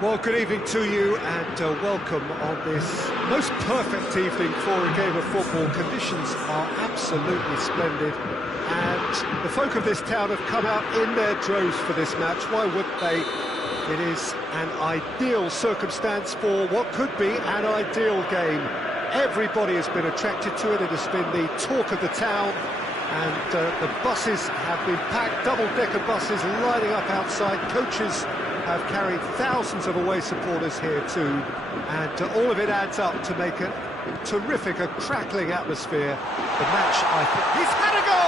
Well, good evening to you and welcome on this most perfect evening for a game of football. Conditions are absolutely splendid and the folk of this town have come out in their droves for this match. Why wouldn't they? It is an ideal circumstance for what could be an ideal game. Everybody has been attracted to it. It has been the talk of the town, and the buses have been packed, double-decker buses lining up outside. Coaches have carried thousands of away supporters here too, and all of it adds up to make a terrific, a crackling atmosphere. The match, I think, he's had a go!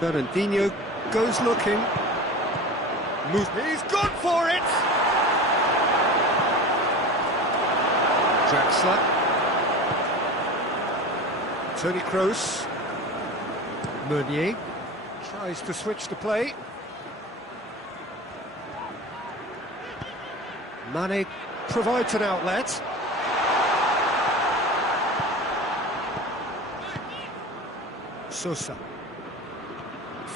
Fernandinho goes looking. He's gone for it! Draxler. Toni Kroos. Meunier tries to switch the play. Mane provides an outlet. Sosa.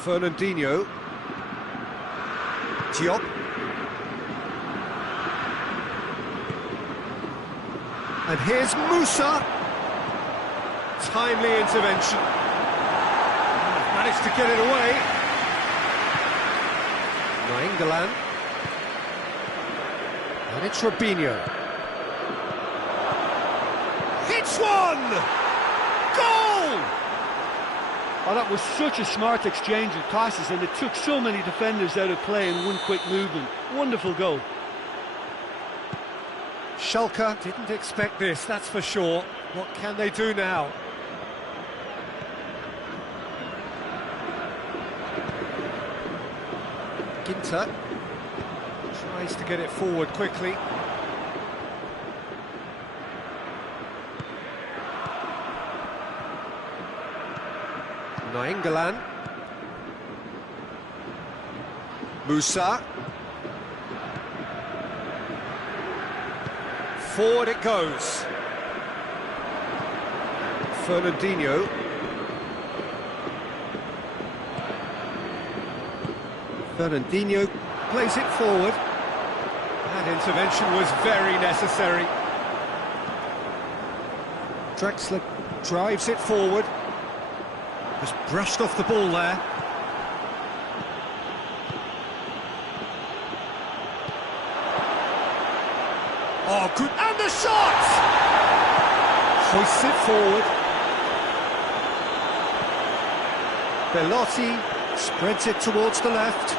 Fernandinho. Diop. And here's Musa. Timely intervention. Managed to get it away. Nainggolan. And it's Robinho. Hits one! Goal! Oh, that was such a smart exchange of passes, and it took so many defenders out of play in one quick movement. Wonderful goal. Schalke didn't expect this, that's for sure. What can they do now? Ginter tries to get it forward quickly. Nainggolan. Musa. Forward it goes. Fernandinho. Fernandinho plays it forward. That intervention was very necessary. Draxler drives it forward. Just brushed off the ball there. Oh, good. And the shot! Hoists it forward. Belotti spreads it towards the left.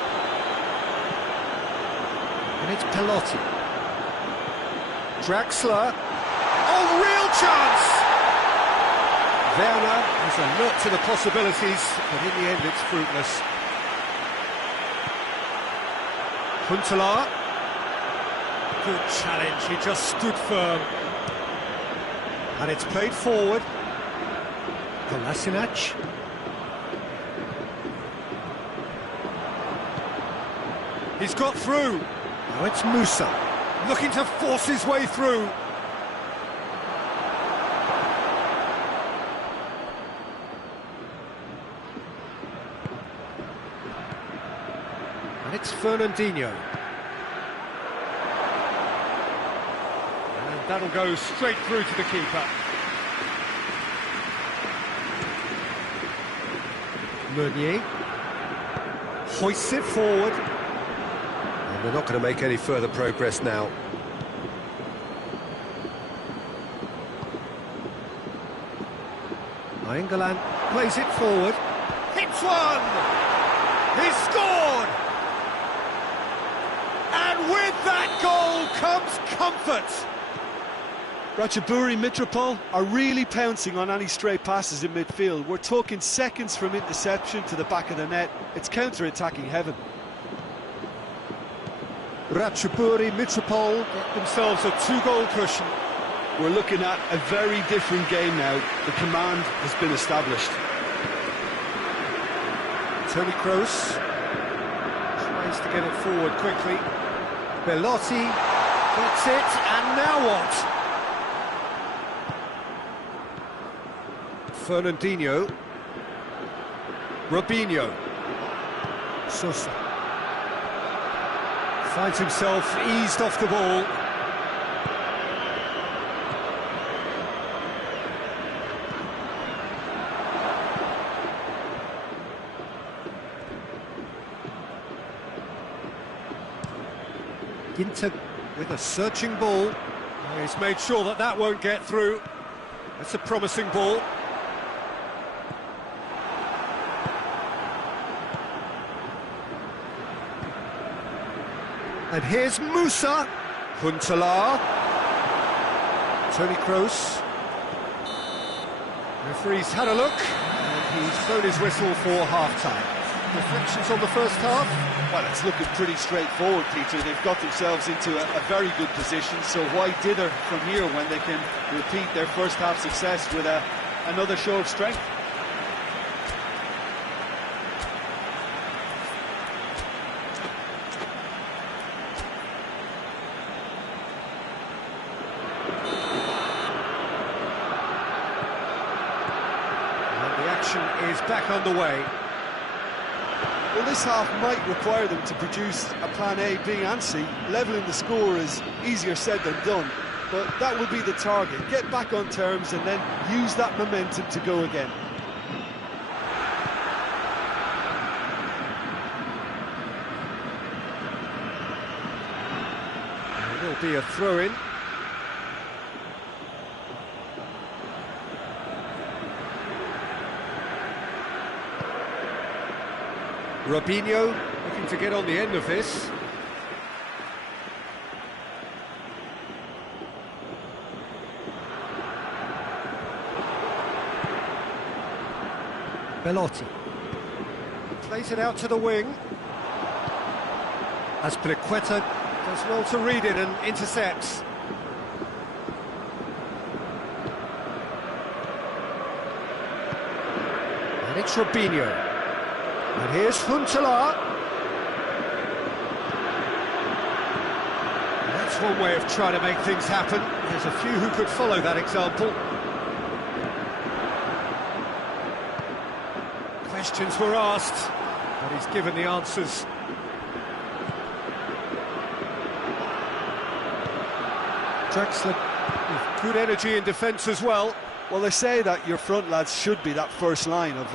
And it's Belotti. Draxler. Oh, real chance! Werner is alert to the possibilities, but in the end it's fruitless. Huntelaar. Good challenge, he just stood firm. And it's played forward. Kolasinac. He's got through. Now it's Musa, looking to force his way through. And it's Fernandinho. And that'll go straight through to the keeper. Meunier hoists it forward. And they're not going to make any further progress now. Nainggolan plays it forward. Hits one! He's scored! And with that goal comes comfort! Ratchaburi Mitropol are really pouncing on any stray passes in midfield. We're talking seconds from interception to the back of the net. It's counter-attacking heaven. Ratchaburi Mitropol get themselves a two-goal cushion. We're looking at a very different game now. The command has been established. Toni Kroos tries to get it forward quickly. Belotti Gets it, and now what? Fernandinho. Robinho. Sosa. Finds himself eased off the ball. Ginter with a searching ball. Oh, he's made sure that that won't get through. That's a promising ball. And here's Musa. Huntelaar. Toni Kroos. Referee's had a look, and he's blown his whistle for half-time. Reflections on the first half? Well, it's looking pretty straightforward, Peter. They've got themselves into a very good position, so why dither from here when they can repeat their first half success with another show of strength? And the action is back underway. Well, this half might require them to produce a plan A, B and C. Levelling the score is easier said than done, but that will be the target. Get back on terms and then use that momentum to go again. There'll be a throw-in. Robinho looking to get on the end of this. Belotti plays it out to the wing. Azpilicueta does well to read it and intercepts. And it's Robinho. And here's Huntelaar. That's one way of trying to make things happen. There's a few who could follow that example. Questions were asked, but he's given the answers. Draxler with good energy in defence as well. Well, they say that your front lads should be that first line of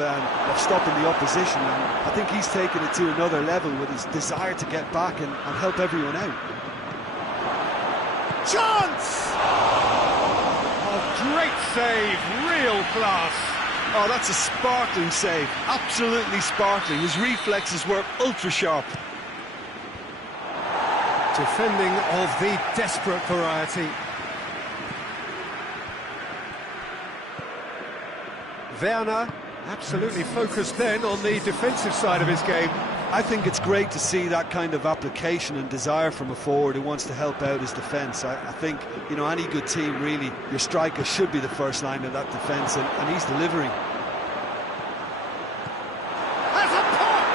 stopping the opposition, and I think he's taken it to another level with his desire to get back and help everyone out. Chance! Oh, great save, real class. Oh, that's a sparkling save, absolutely sparkling. His reflexes were ultra sharp. Defending of the desperate variety. Werner absolutely focused then on the defensive side of his game. I think it's great to see that kind of application and desire from a forward who wants to help out his defence. I think, you know, any good team, really, your striker should be the first line of that defence, and he's delivering. Has a pop!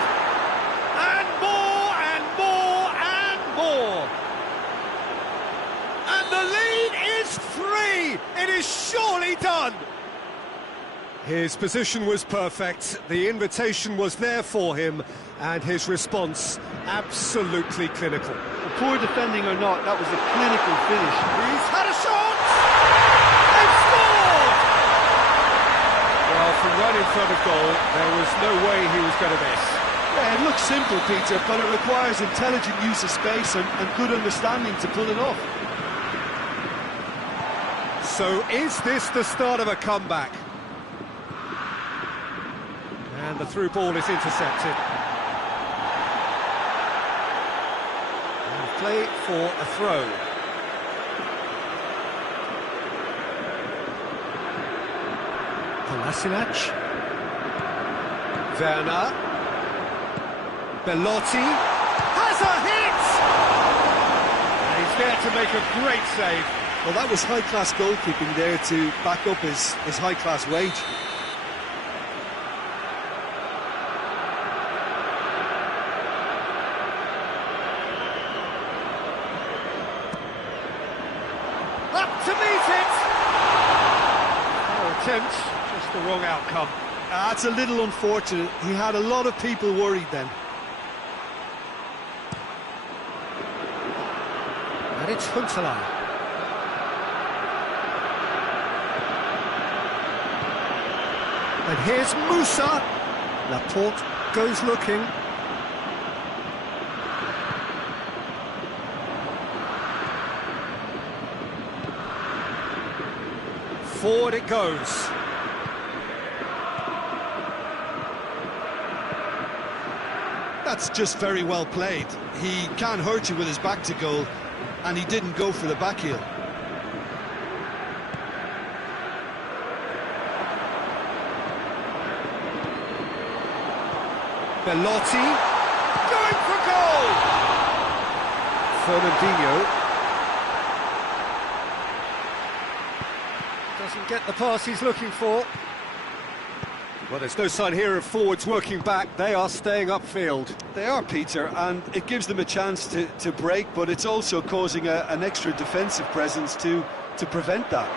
And more, and more, and more! And the lead is 3! It is surely done! His position was perfect, the invitation was there for him, and his response absolutely clinical. Poor defending or not, that was a clinical finish. He's had a shot! They've scored! Well, from right in front of goal, there was no way he was going to miss. Yeah, it looks simple, Peter, but it requires intelligent use of space and good understanding to pull it off. So is this the start of a comeback? And the through ball is intercepted. And play for a throw. Kolasinac. Werner. Belotti has a hit! And he's there to make a great save. Well, that was high-class goalkeeping there to back up his high-class wage. attempt, just the wrong outcome. That's a little unfortunate. He had a lot of people worried then. And it's Huntelaar. And here's Musa. Laporte goes looking. Forward it goes. That's just very well played. He can't hurt you with his back to goal, and he didn't go for the back heel. Belotti going for goal! Fernandinho doesn't get the pass he's looking for. Well, there's no sign here of forwards working back. They are staying upfield. They are, Peter, and it gives them a chance to break, but it's also causing an extra defensive presence to prevent that.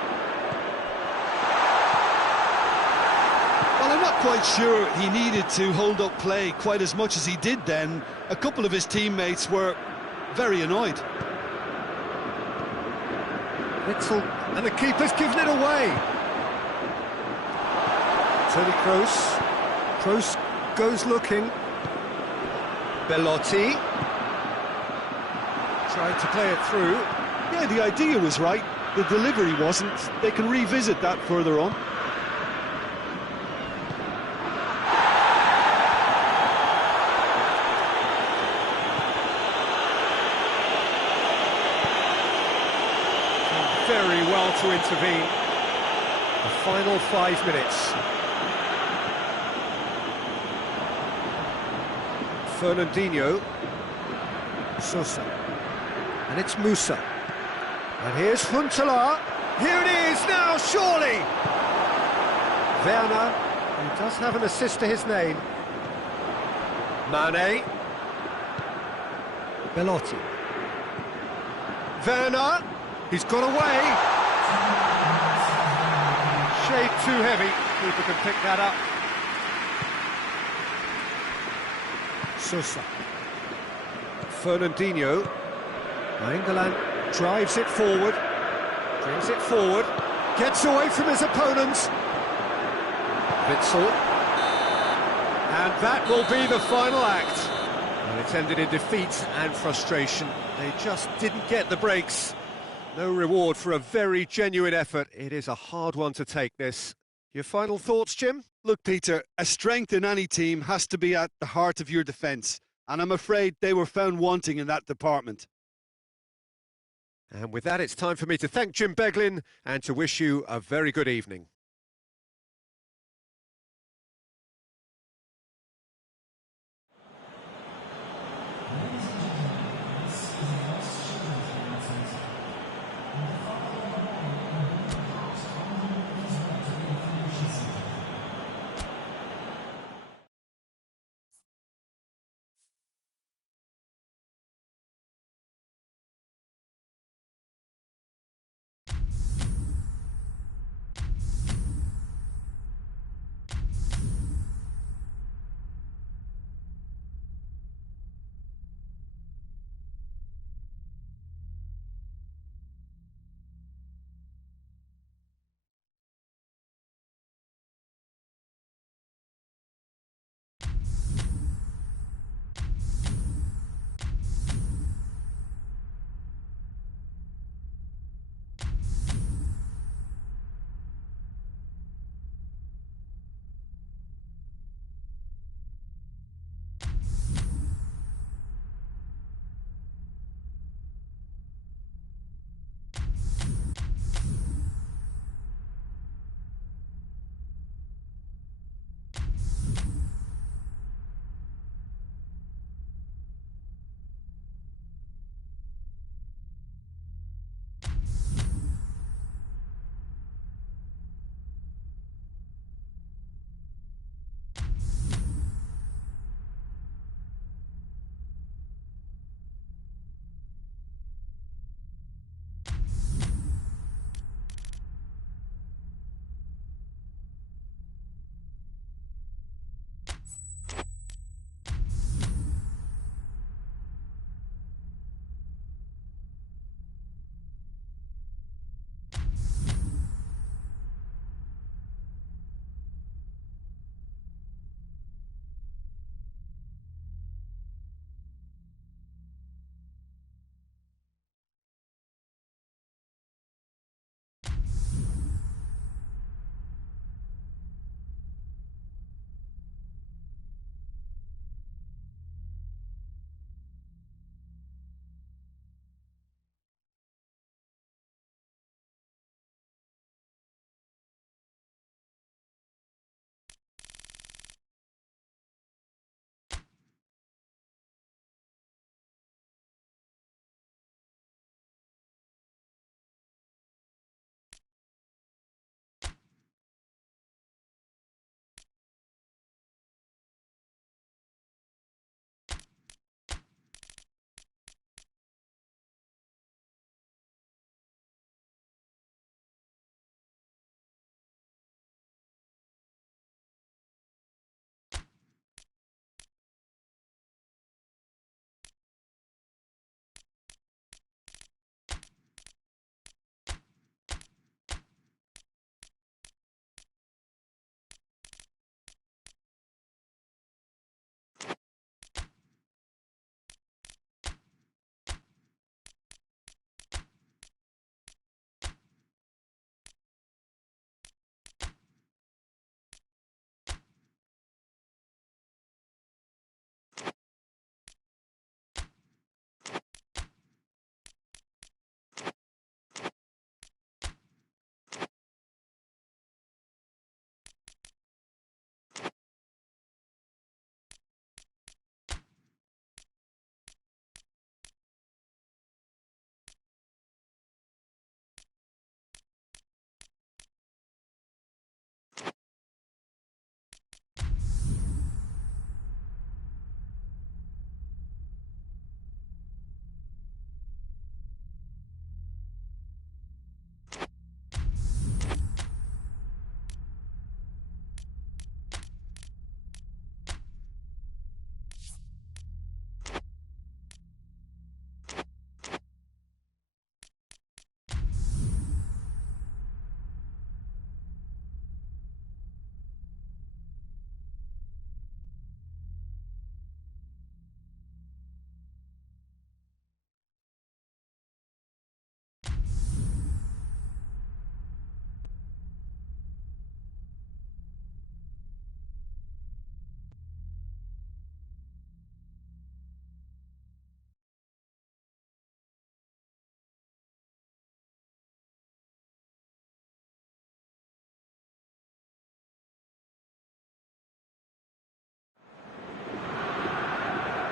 Well, I'm not quite sure he needed to hold up play quite as much as he did then. A couple of his teammates were very annoyed. Witzel, and the keeper's given it away. Tony Kroos. Kroos goes looking. Belotti tried to play it through. Yeah, the idea was right. The delivery wasn't. They can revisit that further on. Very well to intervene. The final 5 minutes. Fernandinho. Sosa. And it's Musa. And here's Huntelaar. Here it is now, surely! Werner, who does have an assist to his name. Mane. Belotti. Werner. He's got away. Shade too heavy. Keeper can pick that up. Sosa. Fernandinho. England drives it forward. Brings it forward. Gets away from his opponents. Witzel. And that will be the final act. And it's ended in defeat and frustration. They just didn't get the breaks. No reward for a very genuine effort. It is a hard one to take, this. Your final thoughts, Jim? Look, Peter, a strength in any team has to be at the heart of your defence, and I'm afraid they were found wanting in that department. And with that, it's time for me to thank Jim Beglin and to wish you a very good evening.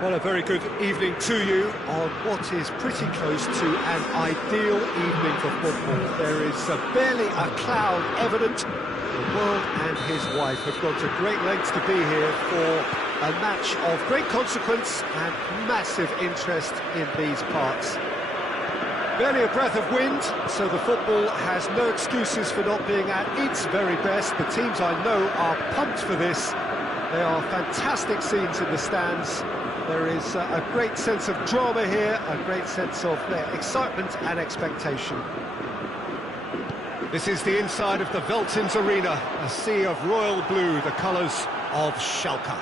Well, a very good evening to you on what is pretty close to an ideal evening for football. There is barely a cloud evident. The world and his wife have gone to great lengths to be here for a match of great consequence and massive interest in these parts. Barely a breath of wind, so the football has no excuses for not being at its very best. The teams I know are pumped for this. There are fantastic scenes in the stands. There is a great sense of drama here, a great sense of excitement and expectation. This is the inside of the Veltins Arena, a sea of royal blue, the colours of Schalke.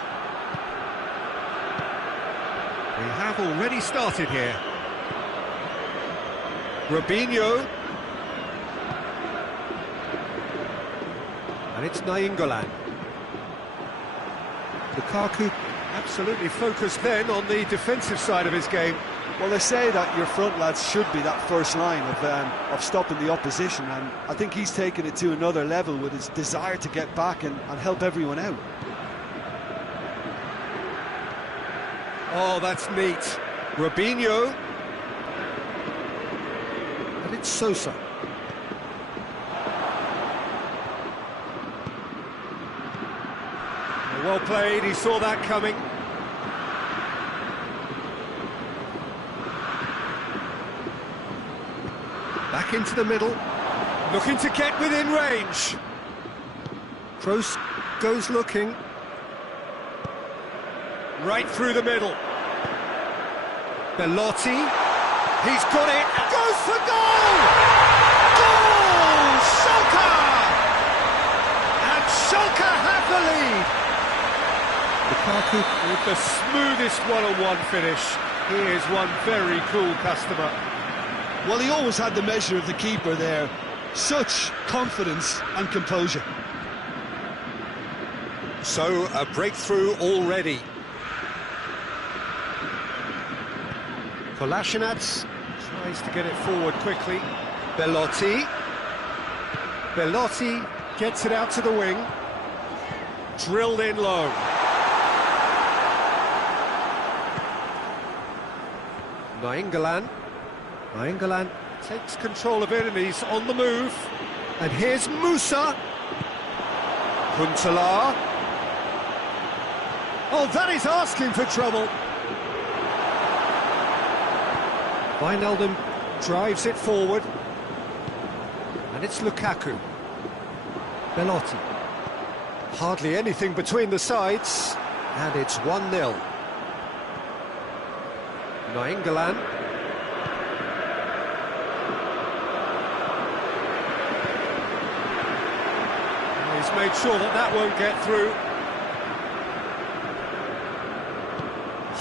We have already started here. Robinho. And it's Nainggolan. Lukaku absolutely focused then on the defensive side of his game. Well, they say that your front lads should be that first line of stopping the opposition, and I think he's taken it to another level with his desire to get back and help everyone out. Oh, that's neat. Robinho. And it's Sosa. Well played, he saw that coming. Back into the middle, looking to get within range. Kroos goes looking. Right through the middle. Belotti, he's got it, goes for goal! Goal! Schalke! And Schalke have the lead. Lukaku with the smoothest one-on-one finish. He is one very cool customer. Well, he always had the measure of the keeper there. Such confidence and composure. So, a breakthrough already. Kolasinac tries to get it forward quickly. Belotti. Belotti gets it out to the wing. Drilled in low. Nainggolan. Nainggolan takes control of it and he's on the move. And here's Musa. Huntelaar. Oh, that is asking for trouble. Wijnaldum drives it forward. And it's Lukaku. Belotti. Hardly anything between the sides. And it's 1-0. Nainggolan. He's made sure that that won't get through.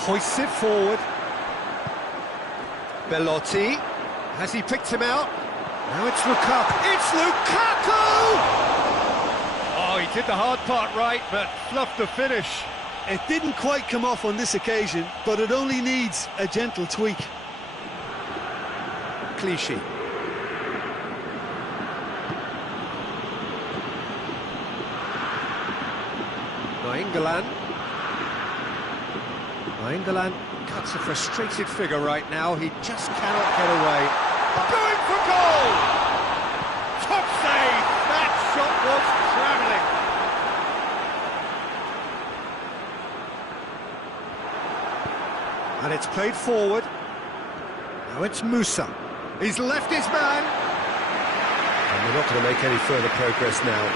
Hoists it forward. Belotti. Has he picked him out? Now it's Lukaku. It's Lukaku! Oh, he did the hard part right, but fluffed the finish. It didn't quite come off on this occasion, but it only needs a gentle tweak. Clichy. Nainggolan. Nainggolan cuts a frustrated figure right now. He just cannot get away. Going for goal! Top save! That shot was travelling. And it's played forward. Now it's Musa. He's left his man. And they're not going to make any further progress now.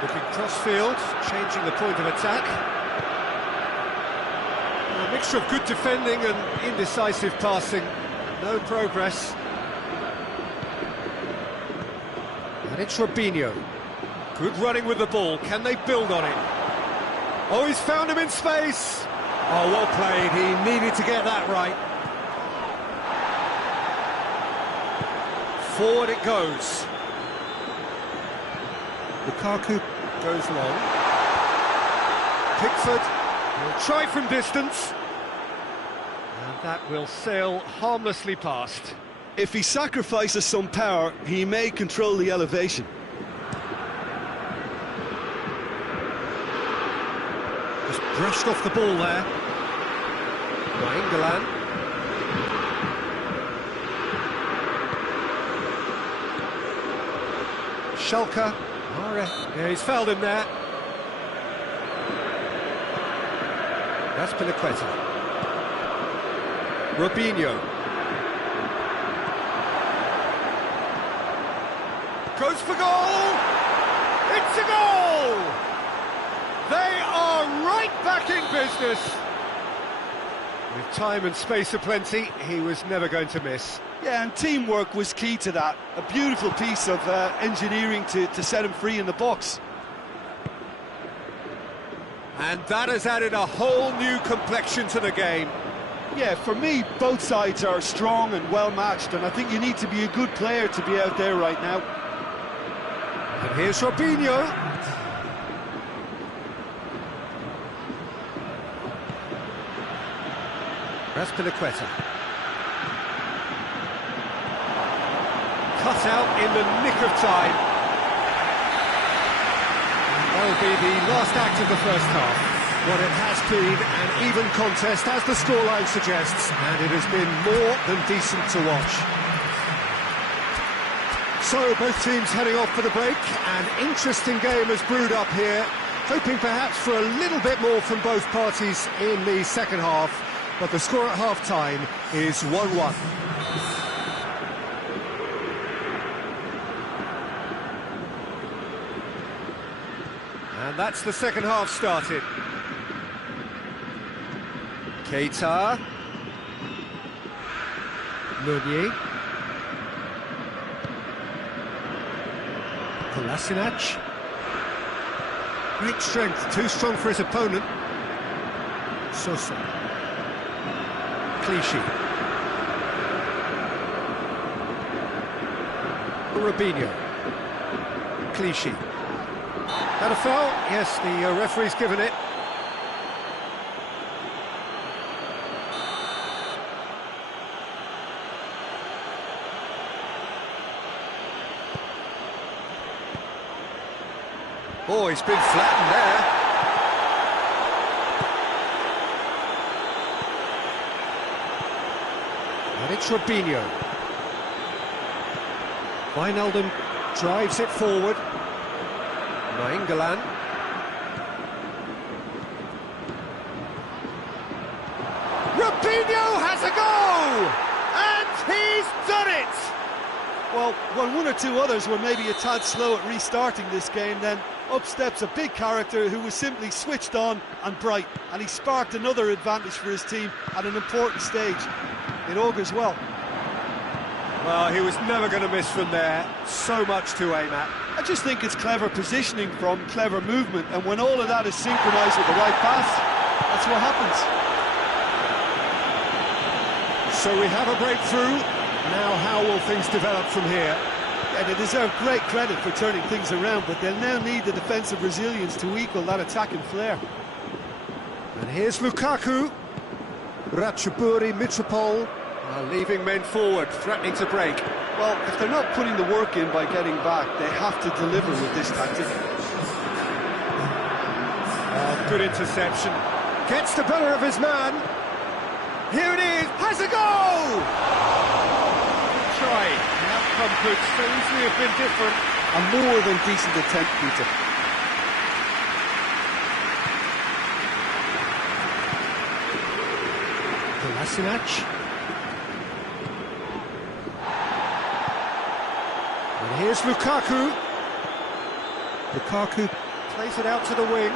Looking cross-field, changing the point of attack. A mixture of good defending and indecisive passing. No progress. And it's Robinho. Good running with the ball. Can they build on it? Oh, he's found him in space. Oh, well played. He needed to get that right. Forward it goes. Lukaku goes long. Pickford will try from distance. And that will sail harmlessly past. If he sacrifices some power, he may control the elevation. Brushed off the ball there. England. Schalke. Yeah, he's fouled him there. That's Pinaqueta. Robinho. Goes for goal! It's a goal! They are right back in business. With time and space aplenty, he was never going to miss. Yeah, and teamwork was key to that. A beautiful piece of engineering to set him free in the box. And that has added a whole new complexion to the game. Yeah, for me, both sides are strong and well-matched, and I think you need to be a good player to be out there right now. And here's Robinho. That's Pinaqueta. Cut out in the nick of time. That'll be the last act of the first half. What it has been an even contest, as the scoreline suggests, and it has been more than decent to watch. So, both teams heading off for the break. An interesting game has brewed up here, hoping perhaps for a little bit more from both parties in the second half. But the score at half-time is 1-1. And that's the second half started. Keita. Meunier. Kolasinac. Great strength, too strong for his opponent. Sosa. Clichy. Robinho. Clichy. That a foul? Yes, the referee's given it. Oh, he's been flattened there. And it's Robinho. Wijnaldum drives it forward. Nainggolan. Robinho has a goal! And he's done it! Well, when one or two others were maybe a tad slow at restarting this game, then up steps a big character who was simply switched on and bright, and he sparked another advantage for his team at an important stage. It augurs well. Well, he was never going to miss from there. So much to aim at. I just think it's clever positioning from clever movement, and when all of that is synchronised with the right pass, that's what happens. So we have a breakthrough. Now how will things develop from here? Yeah, they deserve great credit for turning things around, but they'll now need the defensive resilience to equal that attacking flair. And here's Lukaku. Ratchaburi, Mitropol are leaving men forward, threatening to break. Well, if they're not putting the work in by getting back, they have to deliver with this tactic. Oh, good interception. Gets the better of his man. Here it is, has a goal! Try. The outcome could so easily have been different. A more than decent attempt, Peter. Kolasinac. And here's Lukaku. Lukaku plays it out to the wing.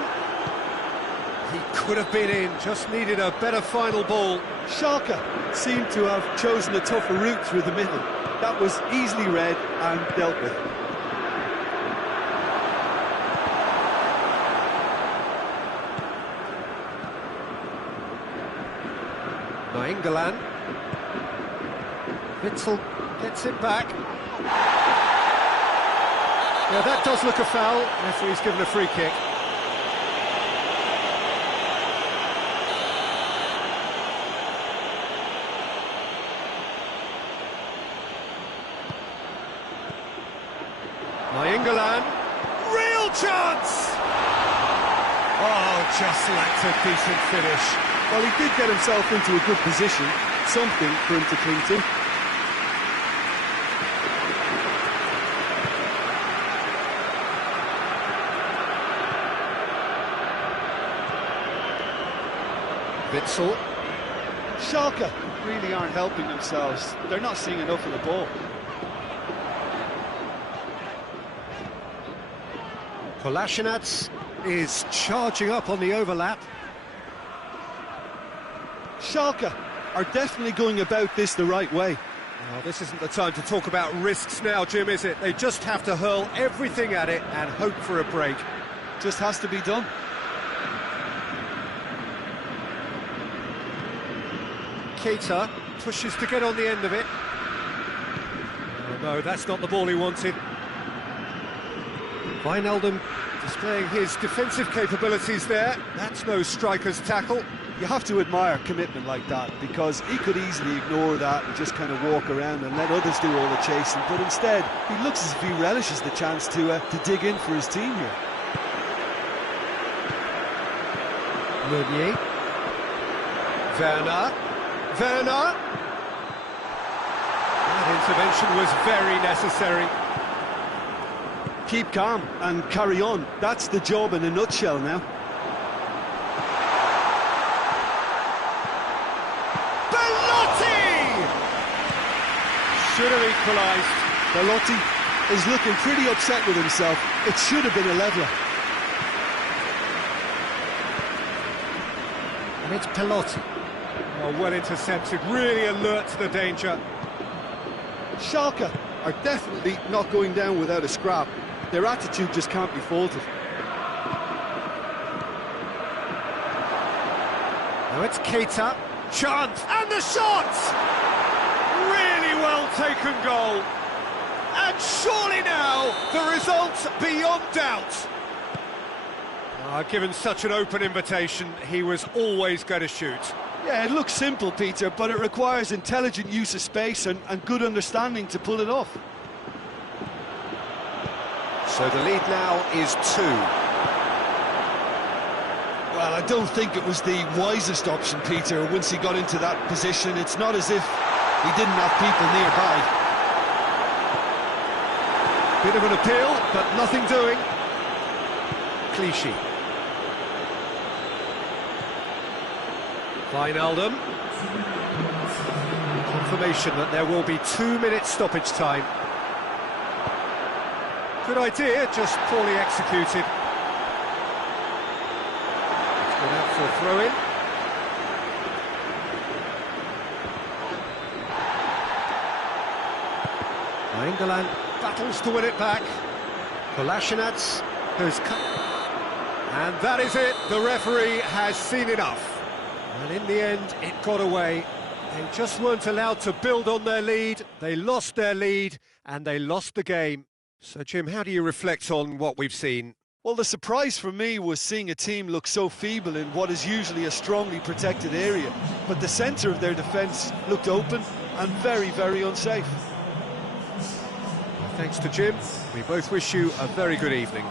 He could have been in, just needed a better final ball. Schalke seemed to have chosen a tougher route through the middle. That was easily read and dealt with. Nainggolan. Witzel gets it back. Yeah, that does look a foul. Referee's given a free kick. Nainggolan. Real chance! Oh, just lacked a decent finish. Well, he did get himself into a good position, something for him to cling to. Witzel. Schalke really aren't helping themselves. They're not seeing enough of the ball. Kolasinac is charging up on the overlap. Schalke are definitely going about this the right way. Well, this isn't the time to talk about risks now, Jim, is it? They just have to hurl everything at it and hope for a break. Just has to be done. Keita pushes to get on the end of it. Oh no, that's not the ball he wanted. Wijnaldum displaying his defensive capabilities there. That's no striker's tackle. You have to admire commitment like that, because he could easily ignore that and just kind of walk around and let others do all the chasing, but instead he looks as if he relishes the chance to dig in for his team here. Meunier. Werner. That intervention was very necessary. Keep calm and carry on. That's the job in a nutshell now. Should have equalised. Belotti is looking pretty upset with himself. It should have been a leveller. And it's Belotti. Oh, well intercepted, really alert to the danger. Schalke are definitely not going down without a scrap. Their attitude just can't be faulted. Now it's Keita. Chance! And the shot! Really well taken goal. And surely now, the result beyond doubt. Given such an open invitation, he was always going to shoot. Yeah, it looks simple, Peter, but it requires intelligent use of space and good understanding to pull it off. So the lead now is 2. Well, I don't think it was the wisest option, Peter, once he got into that position. It's not as if he didn't have people nearby. Bit of an appeal, but nothing doing. Clichy. Wijnaldum. Confirmation that there will be 2 minutes stoppage time. Good idea, just poorly executed. It's gone out for a throw-in. Nainggolan battles to win it back. Kolasinac has cut. And that is it, the referee has seen enough. And in the end, it got away. They just weren't allowed to build on their lead. They lost their lead, and they lost the game. So, Jim, how do you reflect on what we've seen? Well, the surprise for me was seeing a team look so feeble in what is usually a strongly protected area. But the centre of their defence looked open and very, very unsafe. Thanks to Jim. We both wish you a very good evening.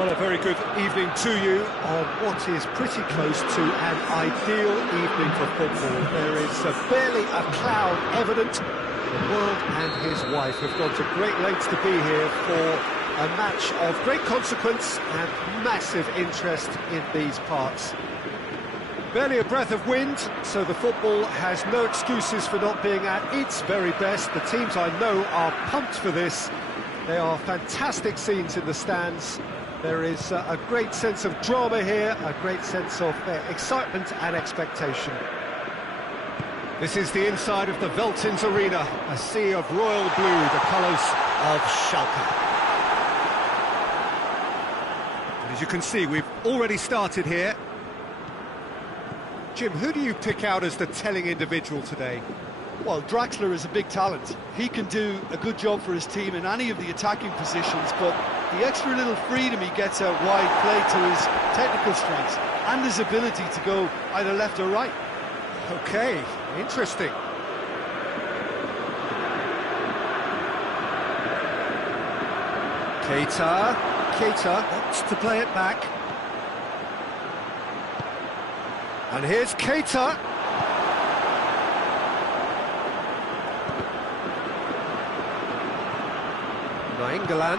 Well, a very good evening to you on what is pretty close to an ideal evening for football. There is barely a cloud evident. The world and his wife have gone to great lengths to be here for a match of great consequence and massive interest in these parts. Barely a breath of wind, so the football has no excuses for not being at its very best. The teams I know are pumped for this. They are fantastic scenes in the stands. There is a great sense of drama here, a great sense of excitement and expectation. This is the inside of the Veltins Arena, a sea of royal blue, the colours of Schalke. And as you can see, we've already started here. Jim, who do you pick out as the telling individual today? Well, Draxler is a big talent. He can do a good job for his team in any of the attacking positions, but the extra little freedom he gets out wide play to his technical strengths and his ability to go either left or right. Okay, interesting. Keita wants to play it back. And here's Keita. Nainggolan.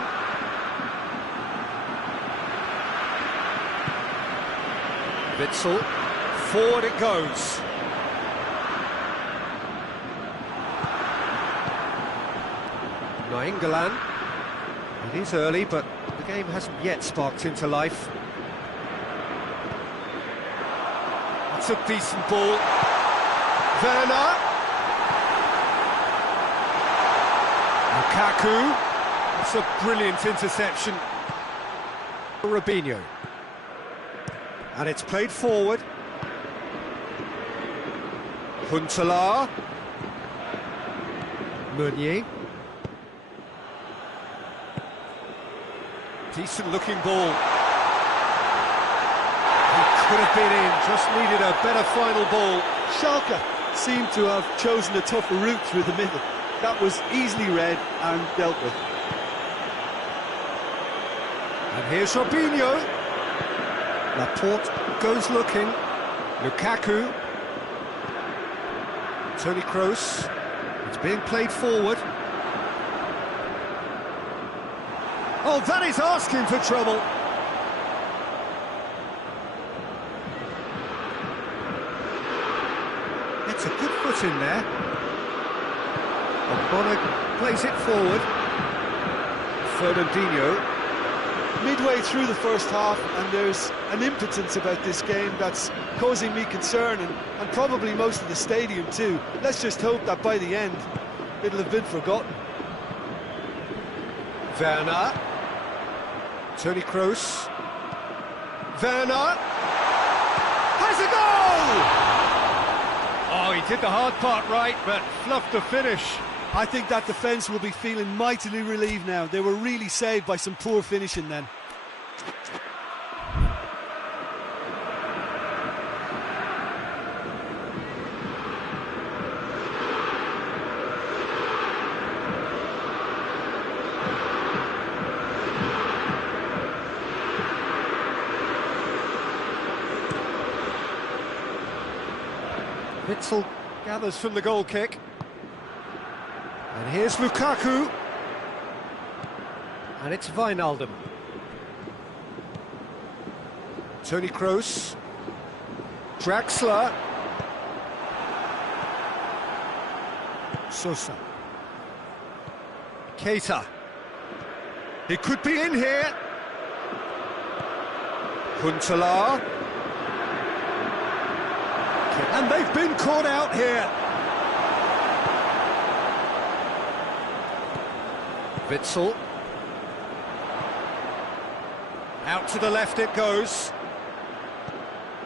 Witsel. Forward it goes. Nainggolan. It is early, but the game hasn't yet sparked into life. It's a decent ball. Werner. Lukaku. It's a brilliant interception. Robinho. And it's played forward. Huntelaar. Meunier. Decent looking ball. He could have been in, just needed a better final ball. Schalke seemed to have chosen a tougher route through the middle. That was easily read and dealt with. And here's Robinho. Laporte goes looking. Lukaku. Toni Kroos. It's being played forward. Oh, that is asking for trouble. It's a good foot in there. Bonner plays it forward. Fernandinho. Midway through the first half, and there's an impotence about this game that's causing me concern, and probably most of the stadium too. Let's just hope that by the end it'll have been forgotten. Werner. Toni Kroos. Werner. Has a goal! Oh, he did the hard part right, but fluffed the finish. I think that defence will be feeling mightily relieved now. They were really saved by some poor finishing then. Witsel gathers from the goal kick. And here's Lukaku. And it's Wijnaldum. Toni Kroos. Draxler. Sosa. Keita. He could be in here. Huntelaar. And they've been caught out here. Witsel. Out to the left it goes.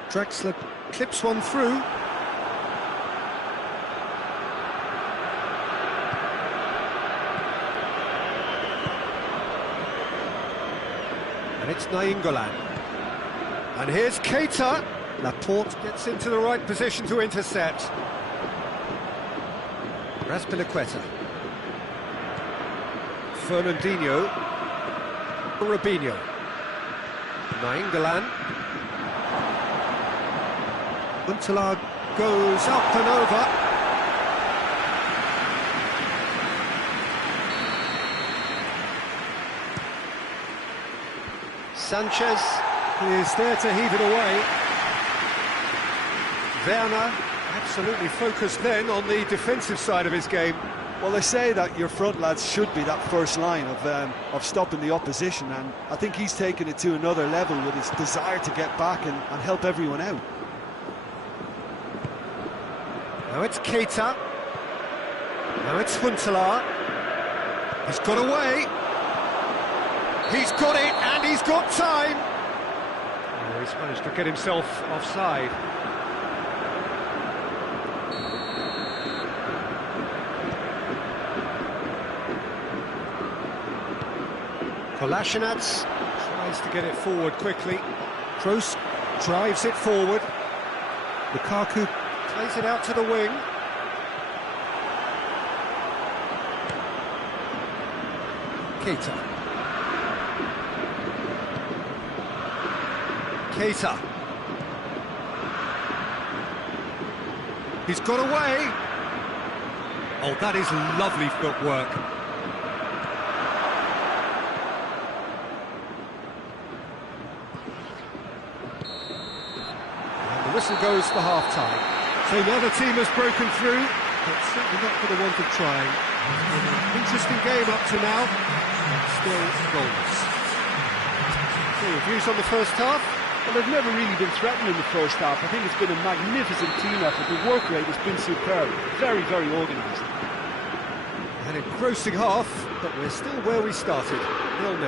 Draxler clips one through. And it's Nainggolan. And here's Keita. Laporte gets into the right position to intercept. Raspilicueta. Fernandinho. Robinho. Nainggolan. Huntelaar goes up and over. Sanchez is there to heave it away. Werner absolutely focused then on the defensive side of his game. Well, they say that your front lads should be that first line of stopping the opposition, and I think he's taken it to another level with his desire to get back and help everyone out. Now it's Keita. Now it's Huntelaar. He's got away. He's got it, and he's got time. Oh, he's managed to get himself offside. Kolasinac tries to get it forward quickly. Kroos drives it forward. Lukaku plays it out to the wing. Keita. Keita. He's got away. Oh, that is lovely footwork. And the whistle goes for half-time. So now the team has broken through, but certainly not for the want of trying. It's been an interesting game up to now, but still goalless. So your views on the first half? Well, they've never really been threatened in the first half. I think it's been a magnificent team effort. The work rate has been superb. Very, very organised. An engrossing half, but we're still where we started, 0-0.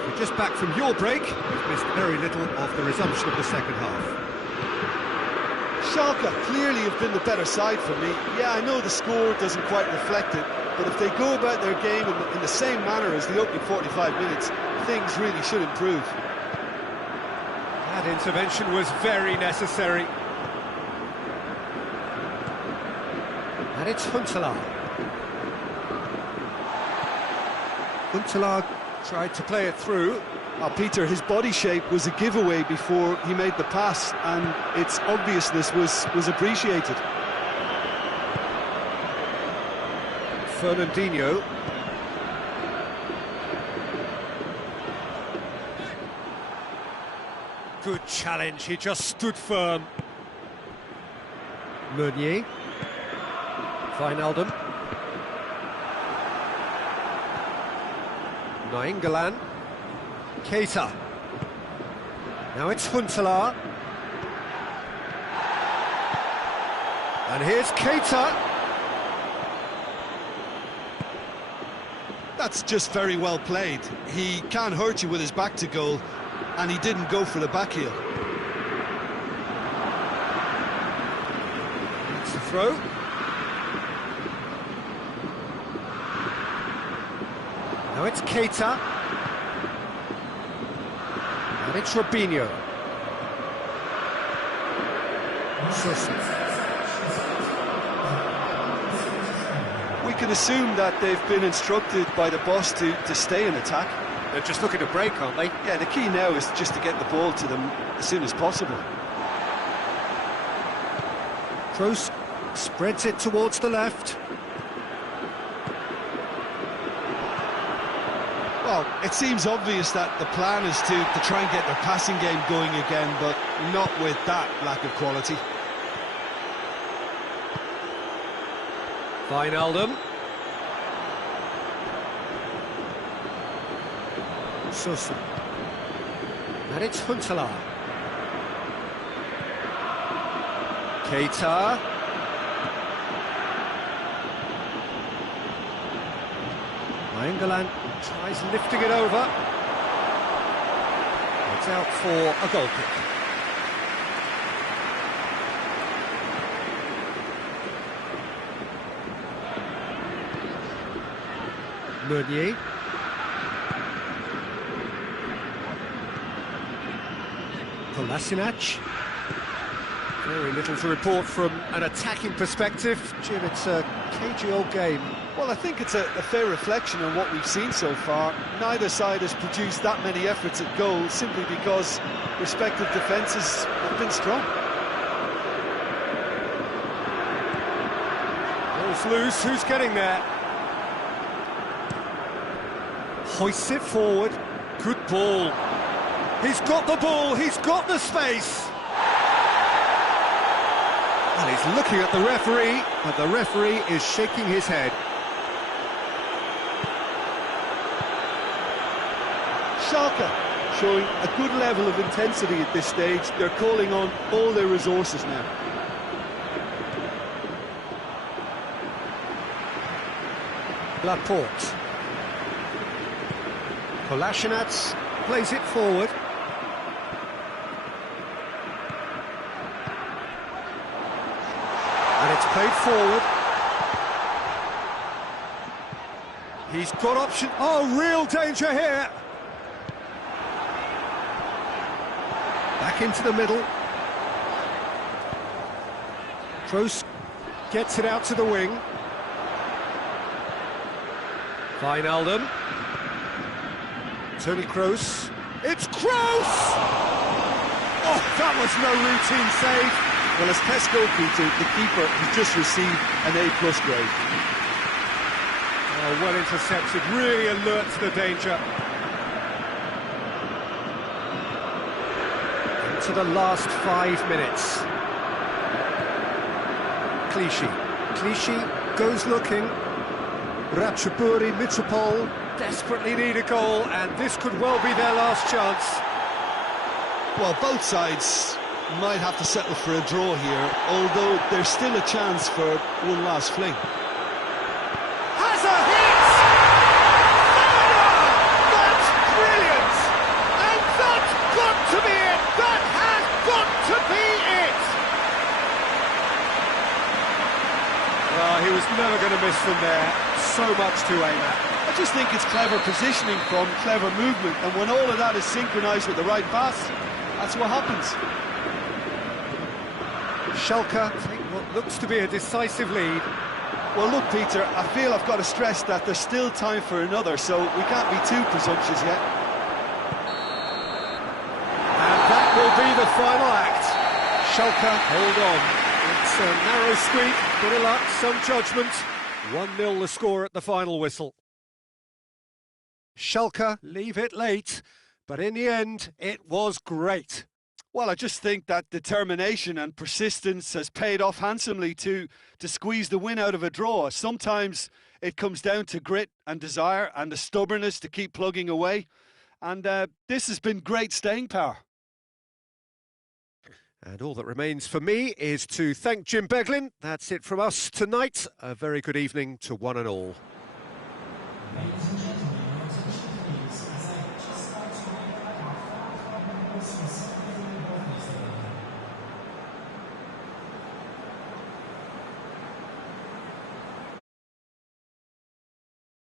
If you're just back from your break, you've missed very little of the resumption of the second half. Schalke clearly have been the better side for me. Yeah, I know the score doesn't quite reflect it, but if they go about their game in the same manner as the opening 45 minutes, things really should improve. That intervention was very necessary. And it's Huntelaar. Huntelaar tried to play it through. Peter, his body shape was a giveaway before he made the pass, and its obviousness was appreciated. Fernandinho. Good challenge, he just stood firm. Meunier. Wijnaldum. Nainggolan. Keita. Now it's Huntelaar. And here's Keita. That's just very well played. He can't hurt you with his back to goal, and he didn't go for the back heel. It's the throw. Now it's Keita. And it's Robinho. We can assume that they've been instructed by the boss to stay in attack. They're just looking to break, aren't they? Yeah, the key now is just to get the ball to them as soon as possible. Kroos spreads it towards the left. Well, it seems obvious that the plan is to try and get their passing game going again, but not with that lack of quality. Wijnaldum. Sosa. And it's Huntelaar. Keita. Nainggolan tries lifting it over. It's out for a goal kick. Meunier. Kolasinac. Very little to report from an attacking perspective. Jim, it's a cagey old game. Well, I think it's a fair reflection on what we've seen so far. Neither side has produced that many efforts at goal simply because respective defences have been strong. Ball's loose, who's getting there? Hoists it forward. Good ball. He's got the ball, he's got the space. Well, he's looking at the referee, but the referee is shaking his head. Schalke showing a good level of intensity at this stage. They're calling on all their resources now. Laporte. Kolasinac plays it forward. And it's played forward. He's got option. Oh, real danger here. Back into the middle. Kroos gets it out to the wing. Wijnaldum. Toni Kroos. It's Kroos! Oh, that was no routine save. Well, as test goalkeeper, the keeper has just received an A+ grade. Oh, well intercepted, really alert to the danger. Into the last 5 minutes. Clichy goes looking. Ratchaburi, Mitropol desperately need a goal, and this could well be their last chance. Well, both sides might have to settle for a draw here, although there's still a chance for one last fling. Has a hit! That's brilliant! And that's got to be it! That has got to be it! Well, he was never going to miss from there. So much to aim at. I just think it's clever positioning from clever movement, and when all of that is synchronised with the right pass, that's what happens. Schalke take what looks to be a decisive lead. Well, look, Peter, I feel I've got to stress that there's still time for another, so we can't be too presumptuous yet. And that will be the final act. Schalke hold on. It's a narrow squeak, bit of luck, some judgment. 1-0 the score at the final whistle. Schalke leave it late, but in the end, it was great. Well, I just think that determination and persistence has paid off handsomely to squeeze the win out of a draw. Sometimes it comes down to grit and desire and the stubbornness to keep plugging away. And this has been great staying power. And all that remains for me is to thank Jim Beglin. That's it from us tonight. A very good evening to one and all. Ladies and